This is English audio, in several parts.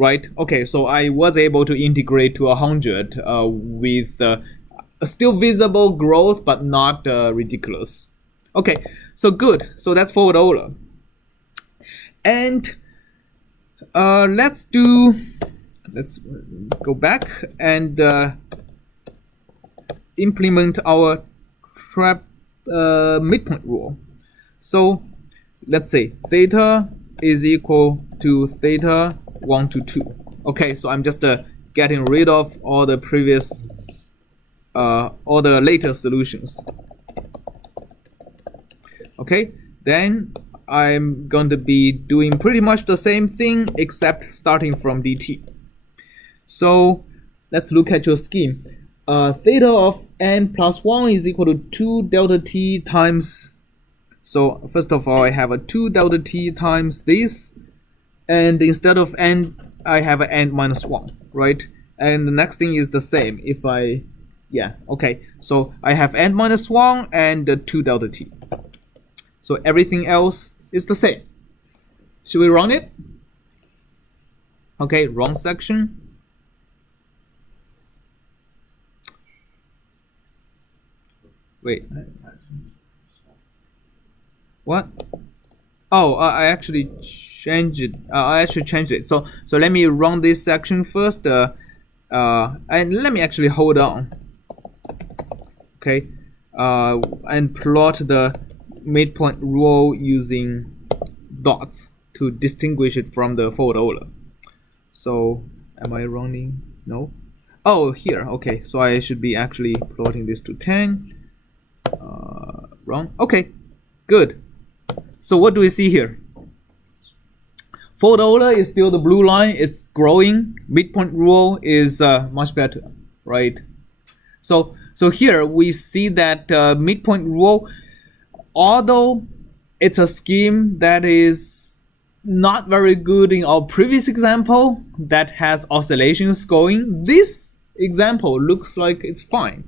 right? Okay, so I was able to integrate to 100 with still visible growth, but not ridiculous. Okay, so good. So that's forward Euler. And let's go back and implement our midpoint rule. So let's say theta is equal to theta 1 to 2. Okay, so I'm just getting rid of all the previous all the later solutions. Okay, then I'm going to be doing pretty much the same thing except starting from dt. So let's look at your scheme. Theta of n plus 1 is equal to 2 delta t times. So first of all, I have a 2 delta t times this, and instead of n, I have an n minus 1, right? And the next thing is the same. If I, yeah, okay. So I have n minus 1 and 2 delta t. So everything else is the same. Should we run it? Okay, wrong section. Wait. What? Oh, I actually changed it. So let me run this section first. And let me actually hold on. Okay. And plot the midpoint rule using dots to distinguish it from the forward Euler. So am I running? No. Oh, here. Okay. So I should be actually plotting this to 10. Wrong. Okay. Good. So what do we see here? Forward Euler is still the blue line. It's growing. Midpoint rule is much better, right? So here we see that midpoint rule, although it's a scheme that is not very good in our previous example that has oscillations going, this example looks like it's fine.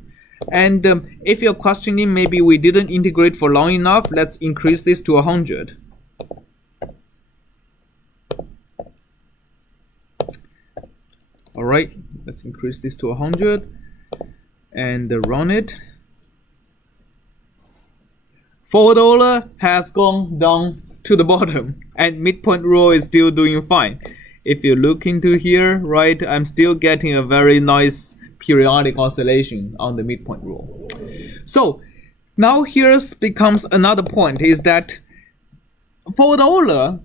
And if you're questioning maybe we didn't integrate for long enough, let's increase this to 100. All right, let's increase this to 100 and run it. Forward Euler has gone down to the bottom and midpoint rule is still doing fine. If you look into here, right, I'm still getting a very nice periodic oscillation on the midpoint rule. So now here's becomes another point, is that forward Euler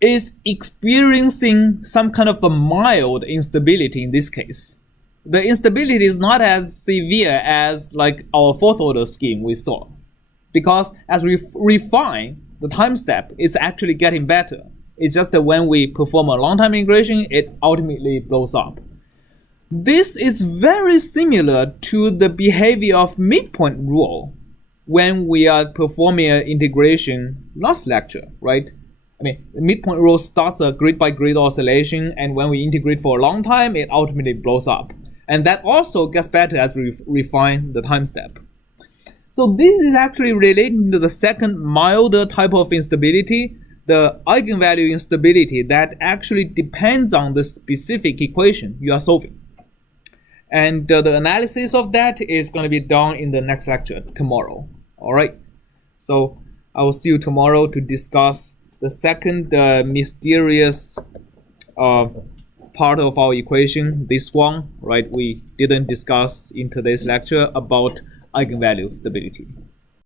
is experiencing some kind of a mild instability in this case. The instability is not as severe as like our fourth order scheme we saw, because as we refine the time step, it's actually getting better. It's just that when we perform a long time integration, it ultimately blows up. This is very similar to the behavior of midpoint rule when we are performing an integration last lecture, right? I mean, the midpoint rule starts a grid by grid oscillation, and when we integrate for a long time, it ultimately blows up. And that also gets better as we refine the time step. So this is actually relating to the second milder type of instability, the eigenvalue instability that actually depends on the specific equation you are solving. And the analysis of that is going to be done in the next lecture tomorrow. All right. So I will see you tomorrow to discuss the second mysterious part of our equation, this one, right? We didn't discuss in today's lecture about eigenvalue stability.